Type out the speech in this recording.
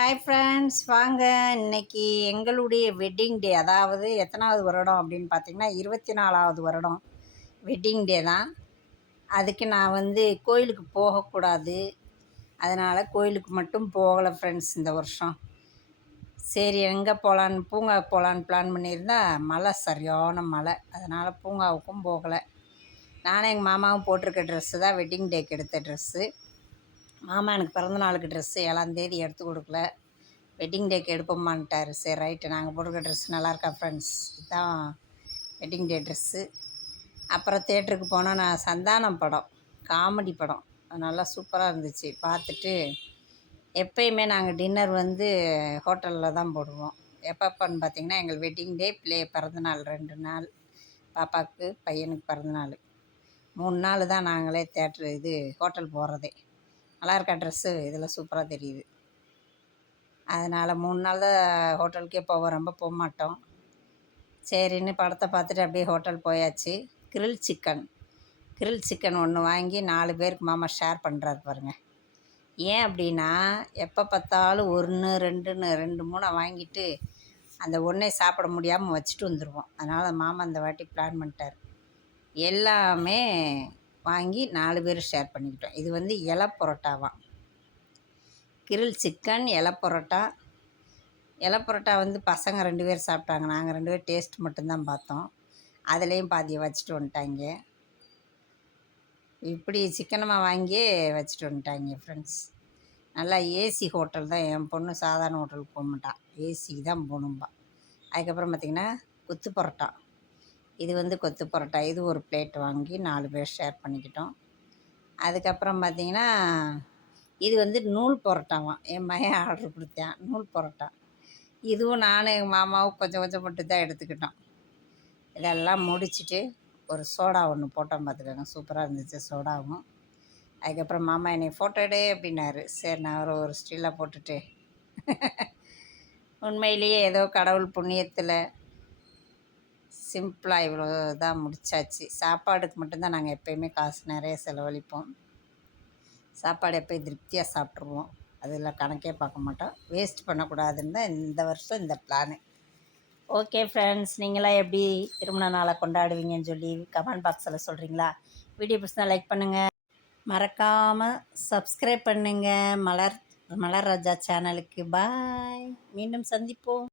Hi friends, வாங்க இன்னைக்கு எங்களுடைய வெட்டிங் டே. அதாவது எத்தனாவது வருடம் அப்படின்னு பார்த்தீங்கன்னா 24வது வருடம் வெட்டிங் டே தான். அதுக்கு நான் கோயிலுக்கு போகக்கூடாது, அதனால் கோயிலுக்கு மட்டும் போகலை ஃப்ரெண்ட்ஸ் இந்த வருஷம். சரி, எங்கே போகலான்னு பூங்காவுக்கு போகலான்னு பிளான் பண்ணியிருந்தா மழை, சரியான மழை. அதனால் பூங்காவுக்கும் போகலை. நானும் எங்கள் மாமாவும் போட்டிருக்க ட்ரெஸ்ஸு தான் வெட்டிங் டேக்கு எடுத்த ட்ரெஸ்ஸு. மாமா எனக்கு பிறந்த நாளுக்கு ட்ரெஸ்ஸு 7ஆந்தேதி எடுத்து கொடுக்கல, வெட்டிங் டேக்கு எடுப்போம்மான்ட்டார். சரி ரைட்டு, நாங்கள் போட்டிருக்க ட்ரெஸ் நல்லாயிருக்கா ஃப்ரெண்ட்ஸ்? இதுதான் வெட்டிங் டே ட்ரெஸ்ஸு. அப்புறம் தேட்டருக்கு போனால் நான் சந்தானம் படம், காமெடி படம், நல்லா சூப்பராக இருந்துச்சு. பார்த்துட்டு எப்பயுமே நாங்கள் டின்னர் ஹோட்டலில் தான் போடுவோம். எப்பப்போன்னு பார்த்திங்கன்னா எங்கள் வெட்டிங் டே, பிறந்தநாள் 2 நாள், பாப்பாவுக்கு பையனுக்கு பிறந்தநாள் 3 நாள் தான் நாங்களே ஹோட்டல் போகிறதே. நல்லா இருக்கா ட்ரெஸ்ஸு? இதில் சூப்பராக தெரியுது. அதனால் 3 நாள் தான் ஹோட்டலுக்கே போவோம், ரொம்ப போக மாட்டோம். சரின்னு படத்தை பார்த்துட்டு அப்படியே ஹோட்டல் போயாச்சு. கிரில் சிக்கன் ஒன்று வாங்கி 4 பேருக்கு மாமா ஷேர் பண்ணுறாரு பாருங்கள். ஏன் அப்படின்னா, எப்போ பார்த்தாலும் 1 2ன்னு 2 3 வாங்கிட்டு அந்த ஒன்றே சாப்பிட முடியாமல் வச்சுட்டு வந்துடுவோம். அதனால் மாமா இந்த வாட்டி பிளான் பண்ணிட்டார், எல்லாமே வாங்கி 4 பேரும் ஷேர் பண்ணிக்கிட்டோம். இது இலை பரோட்டாவாம், கிரில் சிக்கன் இலை பரோட்டா. இலை பரோட்டா பசங்க 2 பேர் சாப்பிட்டாங்க, நாங்கள் 2 பேர் டேஸ்ட் மட்டும்தான் பார்த்தோம். அதுலேயும் பாதியை வச்சுட்டு வந்துட்டாங்க. இப்படி சிக்கனமாக வாங்கியே வச்சுட்டு வந்துட்டாங்க ஃப்ரெண்ட்ஸ். நல்லா ஏசி ஹோட்டல் தான். என் பொண்ணு சாதாரண ஹோட்டலுக்கு போக மாட்டான், ஏசிக்கு தான் போகணும்பா. அதுக்கப்புறம் பார்த்திங்கன்னா கொத்து பரோட்டா. இது கொத்து பரோட்டா, இது ஒரு பிளேட் வாங்கி 4 பேர் ஷேர் பண்ணிக்கிட்டோம். அதுக்கப்புறம் பார்த்திங்கன்னா இது நூல் பரோட்டாவாம். என் மகன் ஆர்டர் கொடுத்தான் நூல் பரோட்டா. இதுவும் நானும் எங்கள் மாமாவும் கொஞ்சம் கொஞ்சம் மட்டும் தான் எடுத்துக்கிட்டோம். இதெல்லாம் முடிச்சுட்டு ஒரு சோடா ஒன்று போட்டோம் பார்த்துக்கோங்க, சூப்பராக இருந்துச்சு சோடாவும். அதுக்கப்புறம் மாமா என்னை ஃபோட்டோ எடு அப்படின்னாரு. சரி, நான் ஒரு ஸ்டில்லாக போட்டுட்டு உண்மையிலேயே ஏதோ கடவுள் புண்ணியத்தில் சிம்பிளாக இவ்வளோ தான் முடிச்சாச்சு. சாப்பாடுக்கு மட்டும்தான் நாங்கள் எப்போயுமே காசு நிறைய செலவழிப்போம். சாப்பாடு எப்போயும் திருப்தியாக சாப்பிட்ருவோம், அதில் கணக்கே பார்க்க மாட்டோம். வேஸ்ட் பண்ணக்கூடாதுன்னு தான் இந்த வருஷம் இந்த பிளானு. ஓகே ஃப்ரெண்ட்ஸ், நீங்களாம் எப்படி திருமண நாளை கொண்டாடுவீங்கன்னு சொல்லி கமெண்ட் பாக்ஸில் சொல்கிறீங்களா? வீடியோ பிடிச்சினா லைக் பண்ணுங்கள், மறக்காமல் சப்ஸ்கிரைப் பண்ணுங்கள் மலர் ராஜா சேனலுக்கு. பாய், மீண்டும் சந்திப்போம்.